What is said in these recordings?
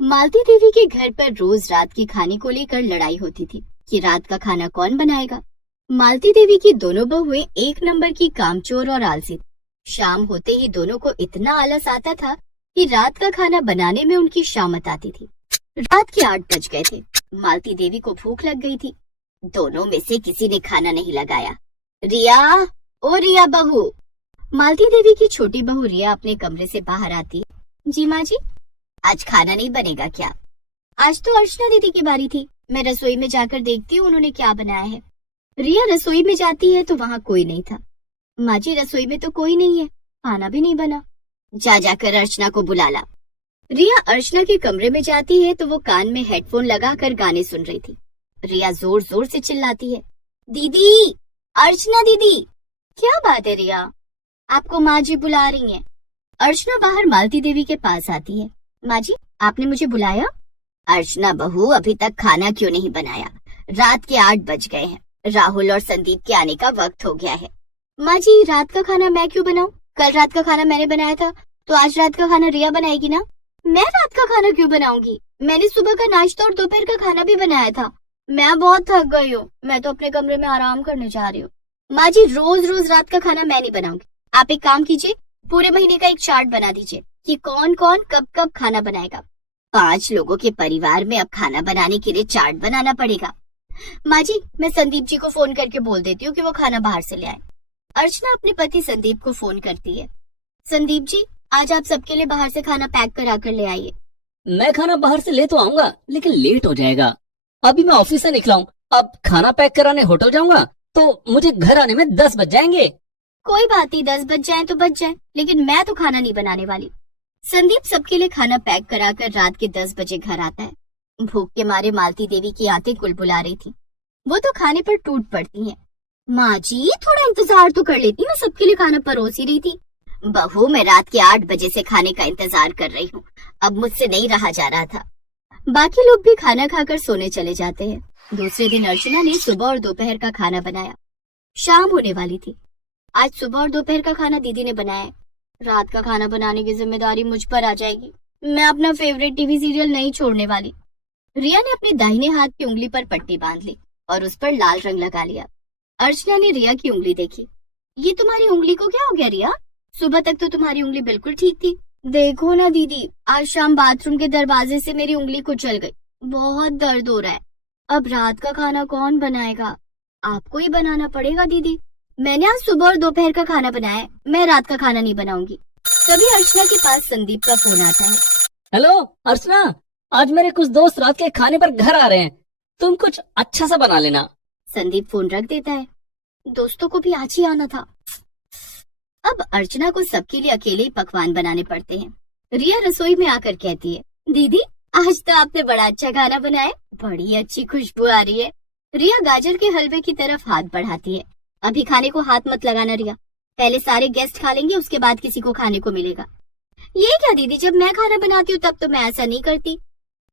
मालती देवी के घर पर रोज रात के खाने को लेकर लड़ाई होती थी कि रात का खाना कौन बनाएगा। मालती देवी की दोनों बहुएं एक नंबर की कामचोर और आलसी थी। शाम होते ही दोनों को इतना आलस आता था कि रात का खाना बनाने में उनकी शामत आती थी। रात के 8 बज गए थे। मालती देवी को भूख लग गई थी। दोनों में से किसी ने खाना नहीं लगाया। रिया, ओ रिया बहू। मालती देवी की छोटी बहू रिया अपने कमरे से बाहर आती है। जी माँ जी। आज खाना नहीं बनेगा क्या? आज तो अर्चना दीदी की बारी थी, मैं रसोई में जाकर देखती हूँ उन्होंने क्या बनाया है। रिया रसोई में जाती है तो वहाँ कोई नहीं था। माँ जी रसोई में तो कोई नहीं है, खाना भी नहीं बना। जाकर अर्चना को बुला ला। रिया अर्चना के कमरे में जाती है तो वो कान में हेडफोन लगाकर गाने सुन रही थी। रिया जोर जोर से चिल्लाती है, दीदी, अर्चना दीदी। क्या बात है रिया, आपको माँ जी बुला रही हैं। अर्चना बाहर मालती देवी के पास आती है। माँ जी, आपने मुझे बुलाया? अर्चना बहू, अभी तक खाना क्यों नहीं बनाया? रात के 8 बज गए हैं। राहुल और संदीप के आने का वक्त हो गया है। माँ जी, रात का खाना मैं क्यों बनाऊं? कल रात का खाना मैंने बनाया था, तो आज रात का खाना रिया बनाएगी ना। मैं रात का खाना क्यों बनाऊंगी? मैंने सुबह का नाश्ता और दोपहर का खाना भी बनाया था। मैं बहुत थक गई हूँ, मैं तो अपने कमरे में आराम करने जा रही हूँ। माँ जी, रोज रोज रात का खाना मैं नहीं बनाऊंगी। आप एक काम कीजिए, पूरे महीने का एक चार्ट बना दीजिए कि कौन कौन कब कब खाना बनाएगा। 5 लोगों के परिवार में अब खाना बनाने के लिए चार्ट बनाना पड़ेगा। माँ जी, मैं संदीप जी को फोन करके बोल देती हूँ कि वो खाना बाहर से ले आए। अर्चना अपने पति संदीप को फोन करती है। संदीप जी, आज आप सबके लिए बाहर से खाना पैक करा कर ले आइए। मैं खाना बाहर से ले तो आऊंगा, लेकिन लेट हो जाएगा। अभी मैं ऑफिस से निकला हूँ, अब खाना पैक कराने होटल जाऊंगा तो मुझे घर आने में 10 बज जाएंगे। कोई बात नहीं, 10 बज जाए तो बज जाए, लेकिन मैं तो खाना नहीं बनाने वाली। संदीप सबके लिए खाना पैक कराकर रात के 10 बजे घर आता है। भूख के मारे मालती देवी की आंखें कुलबुला रही थी। वो तो खाने पर टूट पड़ती हैं। माँ जी, थोड़ा इंतजार तो कर लेती, मैं सबके लिए खाना परोस ही रही थी। बहू, मैं रात के 8 बजे से खाने का इंतजार कर रही हूँ, अब मुझसे नहीं रहा जा रहा था। बाकी लोग भी खाना खाकर सोने चले जाते हैं। दूसरे दिन अर्चना ने सुबह और दोपहर का खाना बनाया। शाम होने वाली थी। आज सुबह और दोपहर का खाना दीदी ने बनाया। रात का खाना बनाने की जिम्मेदारी मुझ पर आ जाएगी। मैं अपना फेवरेट टीवी सीरियल नहीं छोड़ने वाली। रिया ने अपने दाहिने हाथ की उंगली पर पट्टी बांध ली और उस पर लाल रंग लगा लिया। अर्चना ने रिया की उंगली देखी। ये तुम्हारी उंगली को क्या हो गया रिया? सुबह तक तो तुम्हारी उंगली बिल्कुल ठीक थी। देखो ना दीदी, आज शाम बाथरूम के दरवाजे से मेरी उंगली कुचल गई, बहुत दर्द हो रहा है। अब रात का खाना कौन बनाएगा? आपको ही बनाना पड़ेगा दीदी। मैंने आज सुबह और दोपहर का खाना बनाया है, मैं रात का खाना नहीं बनाऊंगी। तभी अर्चना के पास संदीप का फोन आता है। हेलो अर्चना, आज मेरे कुछ दोस्त रात के खाने पर घर आ रहे हैं, तुम कुछ अच्छा सा बना लेना। संदीप फोन रख देता है। दोस्तों को भी आज ही आना था। अब अर्चना को सबके लिए अकेले ही पकवान बनाने पड़ते हैं। रिया रसोई में आकर कहती है, दीदी, आज तो आपने बड़ा अच्छा खाना बनाया, बड़ी अच्छी खुशबू आ रही है। रिया गाजर के हलवे की तरफ हाथ बढ़ाती है। अभी खाने को हाथ मत लगाना रिया, पहले सारे गेस्ट खा लेंगे, उसके बाद किसी को खाने को मिलेगा। ये क्या दीदी, जब मैं खाना बनाती हूँ तब तो मैं ऐसा नहीं करती।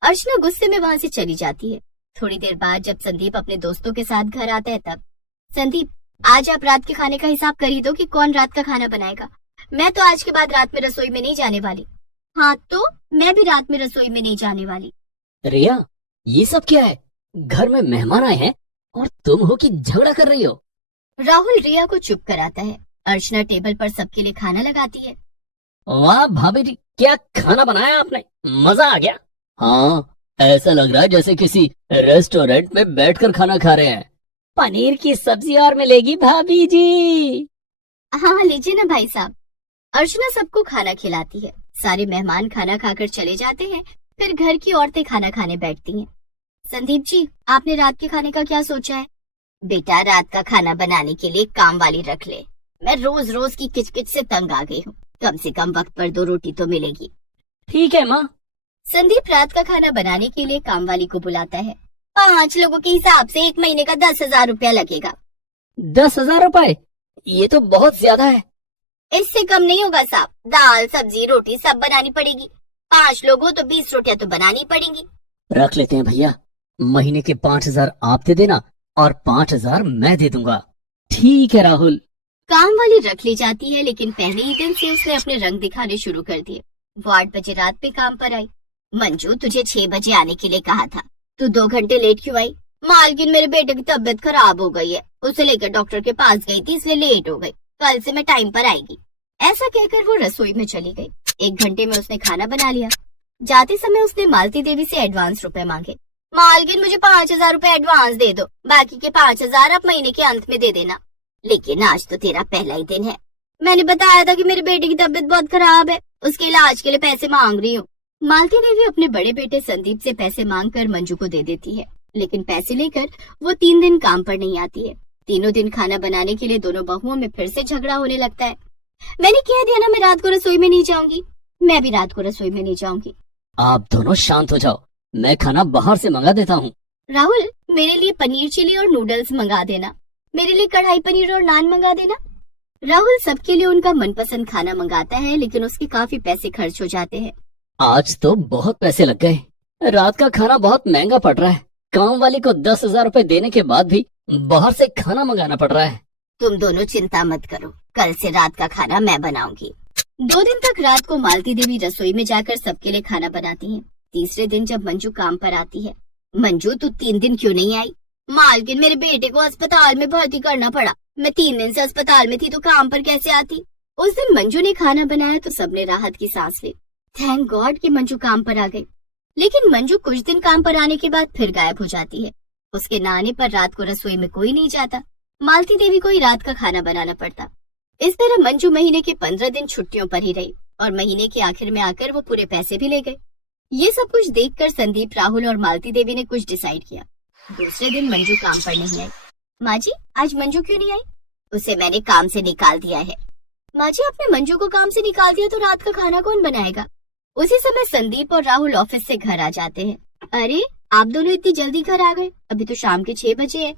अर्चना गुस्से में वहाँ से चली जाती है। थोड़ी देर बाद जब संदीप अपने दोस्तों के साथ घर आता है तब, संदीप, आज आप रात के खाने का हिसाब कर ही दो कि कौन रात का खाना बनाएगा। मैं तो आज के बाद रात में रसोई में नहीं जाने वाली। हाँ तो मैं भी रात में रसोई में नहीं जाने वाली। रिया, ये सब क्या है? घर में मेहमान आए हैं और तुम हो कि झगड़ा कर रही हो? राहुल रिया को चुप कराता है। अर्चना टेबल पर सबके लिए खाना लगाती है। वाह भाभी जी, क्या खाना बनाया आपने, मजा आ गया। हाँ, ऐसा लग रहा है जैसे किसी रेस्टोरेंट में बैठकर खाना खा रहे हैं। पनीर की सब्जी और मिलेगी भाभी जी। हाँ लीजिए ना भाई साहब। अर्चना सबको खाना खिलाती है। सारे मेहमान खाना खाकर चले जाते हैं। फिर घर की औरतें खाना खाने बैठती हैं। संदीप जी, आपने रात के खाने का क्या सोचा है? बेटा, रात का खाना बनाने के लिए काम वाली रख ले। मैं रोज रोज की किचकिच से तंग आ गई हूँ, कम से कम वक्त पर 2 रोटी तो मिलेगी। ठीक है माँ। संदीप रात का खाना बनाने के लिए काम वाली को बुलाता है। 5 लोगों के हिसाब से 1 महीने का 10,000 रुपया लगेगा। 10,000 रुपए? ये तो बहुत ज्यादा है। इससे कम नहीं होगा साहब, दाल सब्जी रोटी सब बनानी पड़ेगी। 5 लोग हो तो 20 रोटियां तो बनानी पड़ेंगी। रख लेते हैं भैया, महीने के 5,000 आप दे देना और 5,000 मैं दे दूंगा। ठीक है राहुल। काम वाली रख ली जाती है, लेकिन पहले ही दिन से उसने अपने रंग दिखाने शुरू कर दिए। वो 8 बजे रात पे काम पर आई। मंजू, तुझे 6 बजे आने के लिए कहा था, तू 2 घंटे लेट क्यों आई? मालकिन, मेरे बेटे की तबीयत खराब हो गई है, उसे लेकर डॉक्टर के पास गई थी, इसलिए लेट हो गई, कल से मैं टाइम पर आएगी। ऐसा कहकर वो रसोई में चली गई। 1 घंटे में उसने खाना बना लिया। जाते समय उसने मालती देवी से एडवांस रुपए मांगे। मालकिन, मुझे 5,000 रुपए एडवांस दे दो, बाकी के 5,000 आप महीने के अंत में दे देना। लेकिन आज तो तेरा पहला ही दिन है, मैंने बताया था कि मेरे बेटे की तबीयत बहुत खराब है, उसके इलाज के लिए पैसे मांग रही हूँ। मालती देवी अपने बड़े बेटे संदीप से पैसे मांगकर मंजू को दे देती है, लेकिन पैसे लेकर वो 3 दिन काम पर नहीं आती है। तीनों दिन खाना बनाने के लिए दोनों बहुओं में फिर से झगड़ा होने लगता है। मैंने कह दिया ना, मैं रात को रसोई में नहीं जाऊंगी, मैं भी रात को रसोई में नहीं जाऊंगी। आप दोनों शांत हो जाओ, मैं खाना बाहर से मंगा देता हूँ। राहुल, मेरे लिए पनीर चिली और नूडल्स मंगा देना, मेरे लिए कढ़ाई पनीर और नान मंगा देना। राहुल सबके लिए उनका मनपसंद खाना मंगाता है, लेकिन उसके काफी पैसे खर्च हो जाते हैं। आज तो बहुत पैसे लग गए, रात का खाना बहुत महंगा पड़ रहा है। काम वाली को 10,000 रुपए देने के बाद भी बाहर से खाना मंगाना पड़ रहा है। तुम दोनों चिंता मत करो, कल से रात का खाना मैं बनाऊंगी। 2 दिन तक रात को मालती देवी रसोई में जाकर सबके लिए खाना बनाती है। तीसरे दिन जब मंजू काम पर आती है, मंजू, तू 3 दिन क्यों नहीं आई? मालकिन, मेरे बेटे को अस्पताल में भर्ती करना पड़ा, मैं 3 दिन से अस्पताल में थी, तो काम पर कैसे आती? उस दिन मंजू ने खाना बनाया तो सबने राहत की सांस ली। थैंक गॉड कि मंजू काम पर आ गई। लेकिन मंजू कुछ दिन काम पर आने के बाद फिर गायब हो जाती है। उसके न आने पर रात को रसोई में कोई नहीं जाता, मालती देवी को ही रात का खाना बनाना पड़ता। इस तरह मंजू महीने के 15 दिन छुट्टियों पर ही रही और महीने के आखिर में आकर वो पूरे पैसे भी ले गए। ये सब कुछ देखकर संदीप, राहुल और मालती देवी ने कुछ डिसाइड किया। दूसरे दिन मंजू काम पर नहीं आई। माँ जी, आज मंजू क्यों नहीं आई? उसे मैंने काम से निकाल दिया है। माँ जी, आपने मंजू को काम से निकाल दिया तो रात का खाना कौन बनाएगा? उसी समय संदीप और राहुल ऑफिस से घर आ जाते हैं। अरे, आप दोनों इतनी जल्दी घर आ गए, अभी तो शाम के 6 बजे है।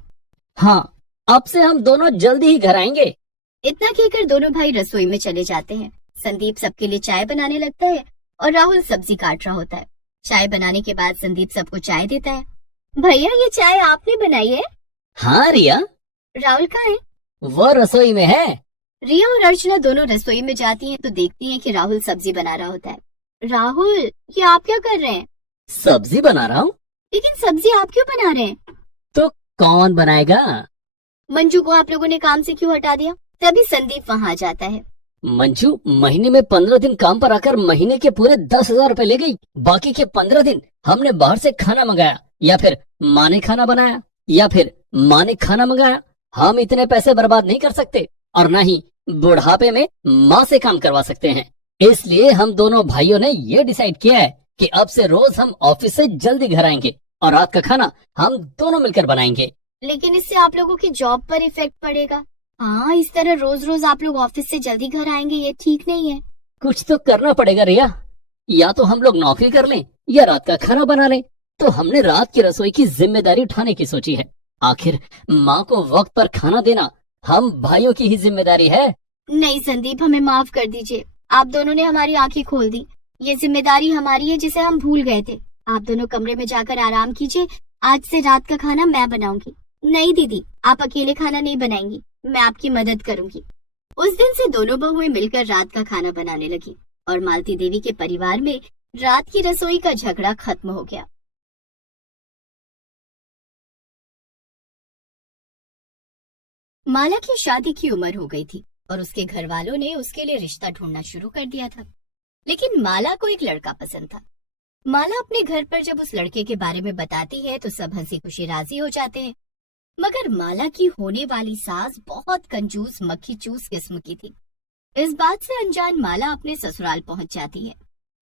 हाँ, अब से हम दोनों जल्दी ही घर आएंगे। इतना कहकर दोनों भाई रसोई में चले जाते हैं। संदीप सबके लिए चाय बनाने लगता है और राहुल सब्जी काट रहा होता है। चाय बनाने के बाद संदीप सबको चाय देता है। भैया, ये चाय आपने बनाई है? हाँ रिया। राहुल कहाँ है? वो रसोई में है। रिया और अर्चना दोनों रसोई में जाती हैं तो देखती हैं कि राहुल सब्जी बना रहा होता है। राहुल, ये आप क्या कर रहे हैं? सब्जी बना रहा हूँ। लेकिन सब्जी आप क्यों बना रहे हैं? तो कौन बनाएगा? मंजू को आप लोगों ने काम से क्यों हटा दिया? तभी संदीप वहाँ आ जाता है। मंजू महीने में 15 दिन काम पर आकर महीने के पूरे 10,000 रुपए ले गई। बाकी के 15 दिन हमने बाहर से खाना मंगाया, या फिर माँ ने खाना बनाया, या फिर माँ ने खाना मंगाया। हम इतने पैसे बर्बाद नहीं कर सकते और न ही बुढ़ापे में माँ से काम करवा सकते हैं। इसलिए हम दोनों भाइयों ने ये डिसाइड किया है कि अब से रोज हम ऑफिस से जल्दी घर आएंगे और रात का खाना हम दोनों मिलकर बनाएंगे। लेकिन इससे आप लोगों की जॉब पर इफेक्ट पड़ेगा। हाँ, इस तरह रोज रोज आप लोग ऑफिस से जल्दी घर आएंगे, ये ठीक नहीं है। कुछ तो करना पड़ेगा रिया, या तो हम लोग नौकरी कर लें या रात का खाना बना लें। तो हमने रात की रसोई की जिम्मेदारी उठाने की सोची है। आखिर माँ को वक्त पर खाना देना हम भाइयों की ही जिम्मेदारी है। नहीं संदीप, हमें माफ कर दीजिए, आप दोनों ने हमारी आंखें खोल दी। ये जिम्मेदारी हमारी है जिसे हम भूल गए थे। आप दोनों कमरे में जाकर आराम कीजिए, आज से रात का खाना मैं बनाऊंगी। नहीं दीदी, आप अकेले खाना नहीं बनाएंगी, मैं आपकी मदद करूंगी। उस दिन से दोनों बहुएं मिलकर रात का खाना बनाने लगी और मालती देवी के परिवार में रात की रसोई का झगड़ा खत्म हो गया। माला की शादी की उम्र हो गई थी और उसके घर वालों ने उसके लिए रिश्ता ढूंढना शुरू कर दिया था। लेकिन माला को एक लड़का पसंद था। माला अपने घर पर जब उस लड़के के बारे में बताती है तो सब हंसी खुशी राजी हो जाते हैं। मगर माला की होने वाली सास बहुत कंजूस मक्खी चूस किस्म की थी। इस बात से अनजान माला अपने ससुराल पहुंच जाती है।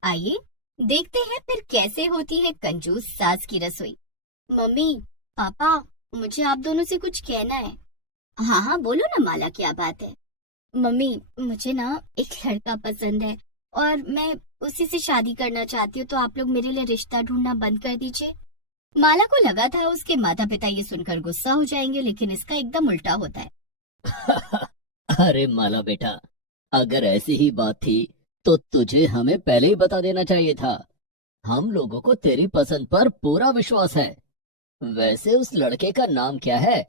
आइए देखते हैं फिर कैसे होती है कंजूस सास की रसोई। मम्मी, पापा, मुझे आप दोनों से कुछ कहना है। हाँ हाँ बोलो ना माला, क्या बात है? मम्मी, मुझे ना एक लड़का पसंद है और मैं उसी से शादी करना चाहती हूँ, तो आप लोग मेरे लिए रिश्ता ढूंढना बंद कर दीजिए। माला को लगा था उसके माता पिता ये सुनकर गुस्सा हो जाएंगे, लेकिन इसका एकदम उल्टा होता है। अरे माला बेटा, अगर ऐसी ही बात थी तो तुझे हमें पहले ही बता देना चाहिए था। हम लोगों को तेरी पसंद पर पूरा विश्वास है। वैसे उस लड़के का नाम क्या है?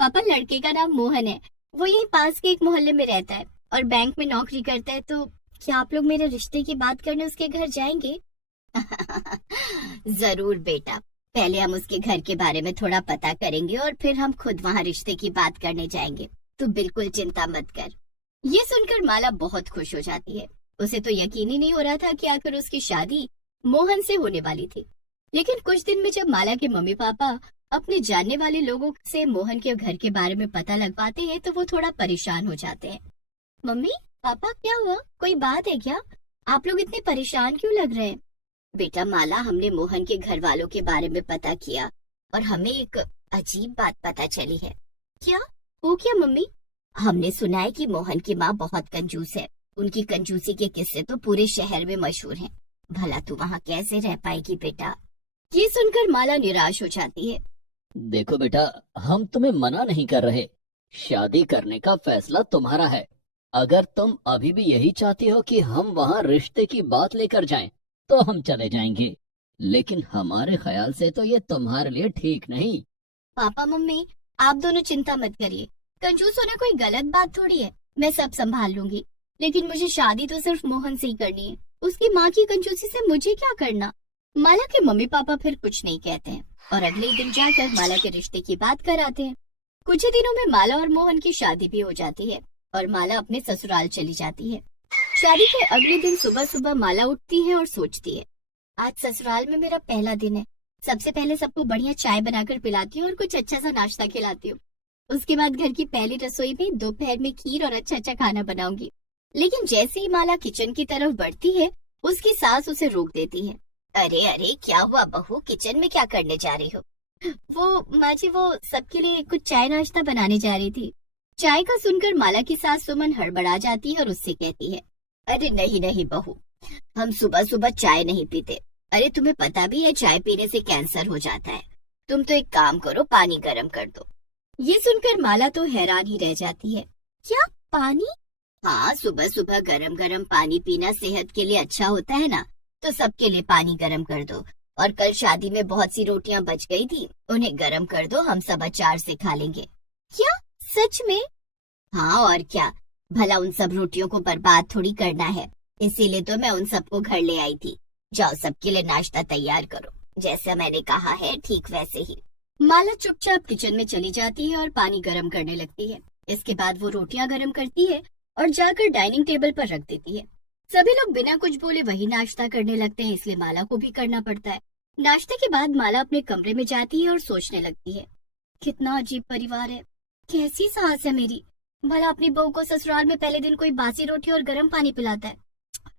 पापा, लड़के का नाम मोहन है। वो यहीं पास के एक मोहल्ले में रहता है और बैंक में नौकरी करता है। तो क्या आप लोग मेरे रिश्ते की बात करने उसके घर जाएंगे? जरूर बेटा, पहले हम उसके घर के बारे में थोड़ा पता करेंगे और फिर हम खुद वहाँ रिश्ते की बात करने जाएंगे। तू बिल्कुल चिंता मत कर। ये सुनकर माला बहुत खुश हो जाती है। उसे तो यकीन ही नहीं हो रहा था कि आखिर उसकी शादी मोहन से होने वाली थी। लेकिन कुछ दिन में जब माला के मम्मी पापा अपने जानने वाले लोगों से मोहन के घर के बारे में पता लगवाते हैं तो वो थोड़ा परेशान हो जाते हैं। मम्मी पापा क्या हुआ, कोई बात है क्या? आप लोग इतने परेशान क्यों लग रहे हैं? बेटा माला, हमने मोहन के घर वालों के बारे में पता किया और हमें एक अजीब बात पता चली है। क्या? वो क्या मम्मी? हमने सुना है कि मोहन की माँ बहुत कंजूस है। उनकी कंजूसी के किस्से तो पूरे शहर में मशहूर हैं। भला तू वहाँ कैसे रह पाएगी बेटा? ये सुनकर माला निराश हो जाती है। देखो बेटा, हम तुम्हें मना नहीं कर रहे। शादी करने का फैसला तुम्हारा है। अगर तुम अभी भी यही चाहती हो कि हम वहाँ रिश्ते की बात लेकर जाएं, तो हम चले जाएंगे। लेकिन हमारे ख्याल से तो ये तुम्हारे लिए ठीक नहीं। पापा मम्मी, आप दोनों चिंता मत करिए। कंजूस होना कोई गलत बात थोड़ी है। मैं सब संभाल लूंगी। लेकिन मुझे शादी तो सिर्फ मोहन से ही करनी है। उसकी माँ की कंजूसी से मुझे क्या करना? माला के मम्मी पापा फिर कुछ नहीं कहते हैं और अगले ही दिन जाकर माला के रिश्ते की बात कराते हैं। कुछ ही दिनों में माला और मोहन की शादी भी हो जाती है और माला अपने ससुराल चली जाती है। शादी के अगले दिन सुबह सुबह माला उठती है और सोचती है, आज ससुराल में मेरा पहला दिन है। सबसे पहले सबको बढ़िया चाय बनाकर पिलाती हूँ और कुछ अच्छा सा नाश्ता खिलाती हूँ। उसके बाद घर की पहली रसोई में दोपहर में खीर और अच्छा अच्छा खाना बनाऊंगी। लेकिन जैसे ही माला किचन की तरफ बढ़ती है, उसकी सास उसे रोक देती है। अरे अरे, क्या हुआ बहू, किचन में क्या करने जा रही हो? वो माँ जी, वो सबके लिए कुछ चाय नाश्ता बनाने जा रही थी। चाय का सुनकर माला की सास सुमन हड़बड़ा जाती है और उससे कहती है, अरे नहीं नहीं बहू, हम सुबह सुबह चाय नहीं पीते। अरे तुम्हें पता भी है चाय पीने से कैंसर हो जाता है। तुम तो एक काम करो, पानी गर्म कर दो। ये सुनकर माला तो हैरान ही रह जाती है। क्या पानी? हाँ, सुबह सुबह गरम गरम पानी पीना सेहत के लिए अच्छा होता है ना। तो सबके लिए पानी गरम कर दो। और कल शादी में बहुत सी रोटियां बच गई थी, उन्हें गरम कर दो, हम सब अचार से खा लेंगे। क्या सच में? हाँ और क्या, भला उन सब रोटियों को बर्बाद थोड़ी करना है। इसीलिए तो मैं उन सबको घर ले आई थी। जाओ सबके लिए नाश्ता तैयार करो, जैसा मैंने कहा है ठीक वैसे ही। माला चुपचाप किचन में चली जाती है और पानी गर्म करने लगती है। इसके बाद वो रोटियां गर्म करती है और जाकर डाइनिंग टेबल पर रख देती है। सभी लोग बिना कुछ बोले वही नाश्ता करने लगते हैं, इसलिए माला को भी करना पड़ता है। नाश्ते के बाद माला अपने कमरे में जाती है और सोचने लगती है, कितना अजीब परिवार है, कैसी सास है मेरी। भला अपनी बहू को ससुराल में पहले दिन कोई बासी रोटी और गर्म पानी पिलाता है।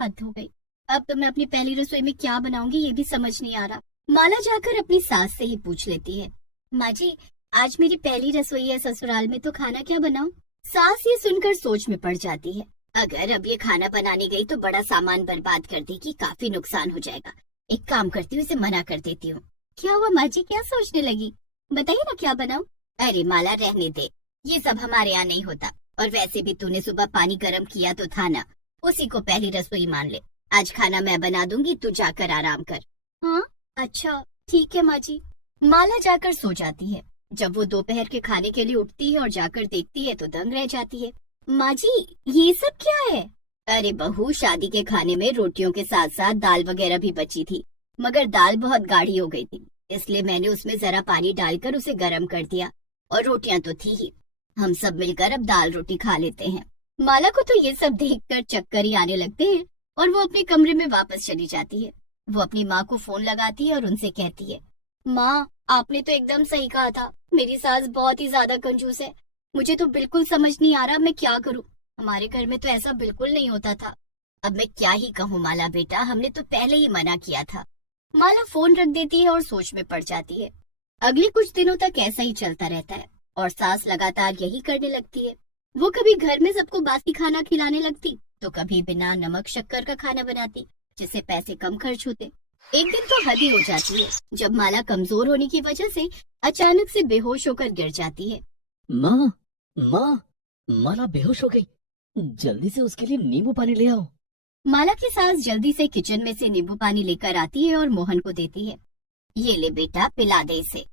हद हो गई। अब तो मैं अपनी पहली रसोई में क्या बनाऊंगी ये भी समझ नहीं आ रहा। माला जाकर अपनी सास से ही पूछ लेती है, माँ जी, आज मेरी पहली रसोई है ससुराल में, तो खाना क्या बनाऊं? सास ये सुनकर सोच में पड़ जाती है। अगर अब ये खाना बनाने गई तो बड़ा सामान बर्बाद कर देगी, काफी नुकसान हो जाएगा। एक काम करती हूँ, इसे मना कर देती हूँ। क्या हुआ माँ जी, क्या सोचने लगी? बताइए ना क्या बनाऊं? अरे माला रहने दे, ये सब हमारे यहाँ नहीं होता। और वैसे भी तूने सुबह पानी गर्म किया तो था ना, उसी को पहली रसोई मान ले। आज खाना मैं बना दूंगी, तू जाकर आराम कर। हाँ अच्छा ठीक है माँ जी। माला जाकर सो जाती है। जब वो दोपहर के खाने के लिए उठती है और जाकर देखती है तो दंग रह जाती है। माँ जी, ये सब क्या है? अरे बहू, शादी के खाने में रोटियों के साथ साथ दाल वगैरह भी बची थी, मगर दाल बहुत गाढ़ी हो गई थी, इसलिए मैंने उसमें जरा पानी डालकर उसे गर्म कर दिया। और रोटियां तो थी ही, हम सब मिलकर अब दाल रोटी खा लेते हैं। माला को तो ये सब देखकर चक्कर ही आने लगते हैं और वो अपने कमरे में वापस चली जाती है। वो अपनी माँ को फोन लगाती है और उनसे कहती है, माँ, आपने तो एकदम सही कहा था, मेरी सास बहुत ही ज्यादा कंजूस है। मुझे तो बिल्कुल समझ नहीं आ रहा मैं क्या करूँ। हमारे घर में तो ऐसा बिल्कुल नहीं होता था। अब मैं क्या ही कहूँ माला बेटा, हमने तो पहले ही मना किया था। माला फोन रख देती है और सोच में पड़ जाती है। अगले कुछ दिनों तक ऐसा ही चलता रहता है और सास लगातार यही करने लगती है। वो कभी घर में सबको बासी खाना खिलाने लगती, तो कभी बिना नमक शक्कर का खाना बनाती, जिससे पैसे कम खर्च होते। एक दिन तो हद ही हो जाती है जब माला कमजोर होने की वजह से अचानक से बेहोश होकर गिर जाती है। माँ, माला बेहोश हो गई, जल्दी से उसके लिए नींबू पानी ले आओ। माला की सास जल्दी से किचन में से नींबू पानी लेकर आती है और मोहन को देती है। ये ले बेटा, पिला दे इसे।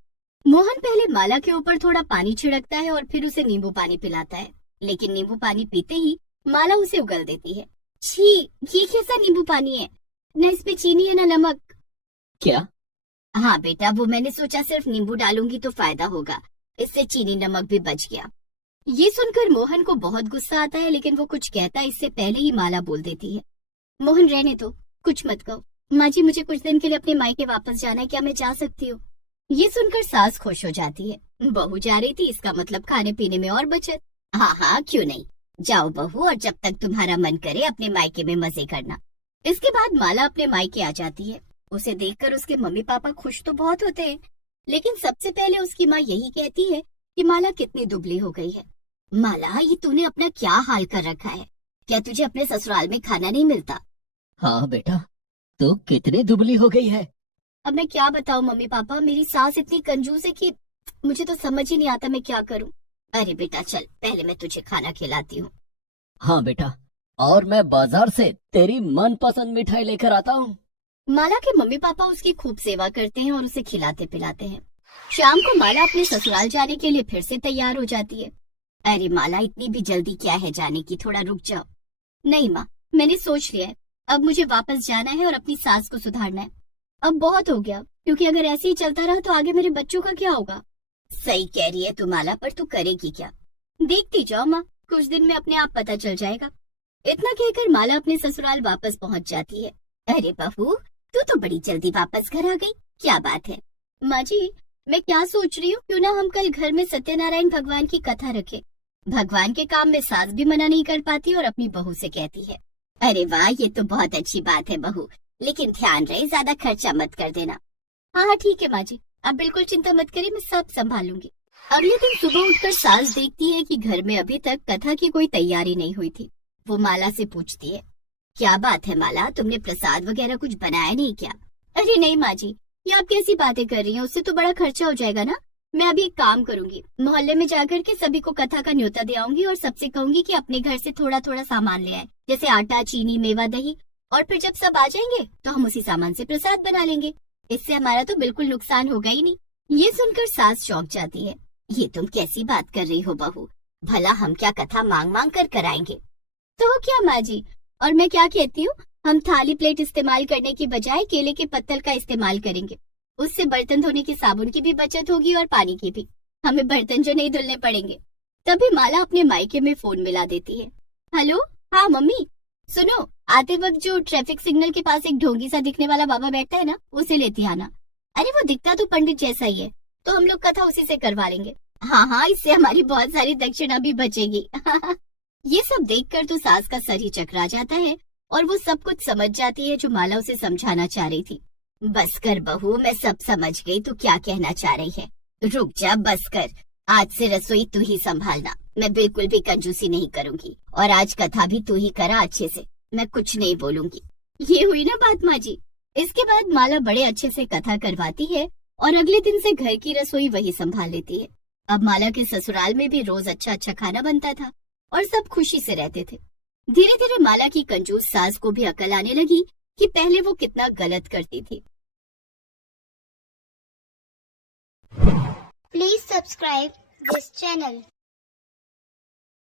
मोहन पहले माला के ऊपर थोड़ा पानी छिड़कता है और फिर उसे नींबू पानी पिलाता है, लेकिन नींबू पानी पीते ही माला उसे उगल देती है। छी, ये कैसा नींबू पानी है? न इसमें चीनी है न नमक। क्या? हाँ बेटा, वो मैंने सोचा सिर्फ नींबू डालूंगी तो फायदा होगा, इससे चीनी नमक भी बच गया। ये सुनकर मोहन को बहुत गुस्सा आता है, लेकिन वो कुछ कहता इससे पहले ही माला बोल देती है, मोहन रहने दो, कुछ मत कहो। माँ जी, मुझे कुछ दिन के लिए अपने मायके वापस जाना है, क्या मैं जा सकती हूँ? ये सुनकर सास खुश हो जाती है, बहू जा रही थी, इसका मतलब खाने पीने में और बचत। हाँ हाँ, क्यों नहीं, जाओ बहू, और जब तक तुम्हारा मन करे अपने मायके में मजे करना। इसके बाद माला अपने मायके आ जाती है। उसे देखकर उसके मम्मी पापा खुश तो बहुत होते हैं, लेकिन सबसे पहले उसकी माँ यही कहती है कि माला कितनी दुबली हो गई है। माला, ये तूने अपना क्या हाल कर रखा है? क्या तुझे अपने ससुराल में खाना नहीं मिलता? हाँ बेटा, तू कितनी दुबली हो गई है। अब मैं क्या बताऊं मम्मी पापा, मेरी सास इतनी कंजूस है कि मुझे तो समझ ही नहीं आता मैं क्या करूं। अरे बेटा चल, पहले मैं तुझे खाना खिलाती हूँ। हाँ बेटा, और मैं बाजार से तेरी मनपसंद मिठाई लेकर आता हूँ। माला के मम्मी पापा उसकी खूब सेवा करते हैं और उसे खिलाते पिलाते हैं। शाम को माला अपने ससुराल जाने के लिए फिर से तैयार हो जाती है। अरे माला, इतनी भी जल्दी क्या है जाने की, थोड़ा रुक जाओ। नहीं माँ, मैंने सोच लिया है, अब मुझे वापस जाना है और अपनी सास को सुधारना है। अब बहुत हो गया, क्योंकि अगर ऐसे ही चलता रहा तो आगे मेरे बच्चों का क्या होगा? सही कह रही है तू माला, पर तू करेगी क्या? देखती जाओ माँ, कुछ दिन में अपने आप पता चल जाएगा। इतना कहकर माला अपने ससुराल वापस पहुँच जाती है। अरे बहू, तू तो बड़ी जल्दी वापस घर आ गई, क्या बात है? माँ जी, मैं क्या सोच रही हूँ, क्यों ना हम कल घर में सत्यनारायण भगवान की कथा रखें। भगवान के काम में सास भी मना नहीं कर पाती और अपनी बहू से कहती है। अरे वाह, ये तो बहुत अच्छी बात है बहू, लेकिन ध्यान रहे ज्यादा खर्चा मत कर देना। हाँ हाँ ठीक है माँ जी, आप बिल्कुल चिंता मत करिए, मैं सब संभालूंगी। अगले दिन सुबह उठकर सास देखती है कि घर में अभी तक कथा की कोई तैयारी नहीं हुई थी। वो माला से पूछती है, क्या बात है माला, तुमने प्रसाद वगैरह कुछ बनाया नहीं क्या? अरे नहीं माँ जी, ये आप कैसी बातें कर रही हैं, उससे तो बड़ा खर्चा हो जाएगा ना। मैं अभी एक काम करूंगी, मोहल्ले में जाकर के सभी को कथा का न्योता दे आऊंगी और सबसे कहूंगी कि अपने घर से थोड़ा थोड़ा सामान ले आए, जैसे आटा, चीनी, मेवा, दही। और फिर जब सब आ जाएंगे तो हम उसी सामान से प्रसाद बना लेंगे। इससे हमारा तो बिल्कुल नुकसान होगा ही नहीं। ये सुनकर सास चौंक जाती है। ये तुम कैसी बात कर रही हो बहू, भला हम क्या कथा मांग मांग कर कराएंगे? तो क्या माँ जी, और मैं क्या कहती हूँ, हम थाली प्लेट इस्तेमाल करने की बजाय केले के पत्तल का इस्तेमाल करेंगे। उससे बर्तन धोने के साबुन की भी बचत होगी और पानी की भी, हमें बर्तन जो नहीं धुलने पड़ेंगे। तभी माला अपने मायके में फोन मिला देती है। हेलो, हाँ मम्मी, सुनो, आते वक्त जो ट्रैफिक सिग्नल के पास एक ढोंगी सा दिखने वाला बाबा बैठता है ना, उसे लेती आना। अरे वो दिखता तो पंडित जैसा ही है, तो हम लोग कथा उसी से करवा लेंगे। हाँ हाँ, इससे हमारी बहुत सारी दक्षिणा भी बचेगी। ये सब देखकर तो सास का सर ही चकरा जाता है और वो सब कुछ समझ जाती है जो माला उसे समझाना चाह रही थी। बस कर बहू, मैं सब समझ गई तू क्या कहना चाह रही है। रुक जा, बस कर, आज से रसोई तू ही संभालना, मैं बिल्कुल भी कंजूसी नहीं करूंगी, और आज कथा भी तू ही करा अच्छे से, मैं कुछ नहीं बोलूंगी। ये हुई ना बात माँ जी। इसके बाद माला बड़े अच्छे से कथा करवाती है और अगले दिन से घर की रसोई वही संभाल लेती है। अब माला के ससुराल में भी रोज अच्छा अच्छा खाना बनता था और सब खुशी से रहते थे। धीरे धीरे माला की कंजूस सास को भी अकल आने लगी कि पहले वो कितना गलत करती थी। Please subscribe this channel.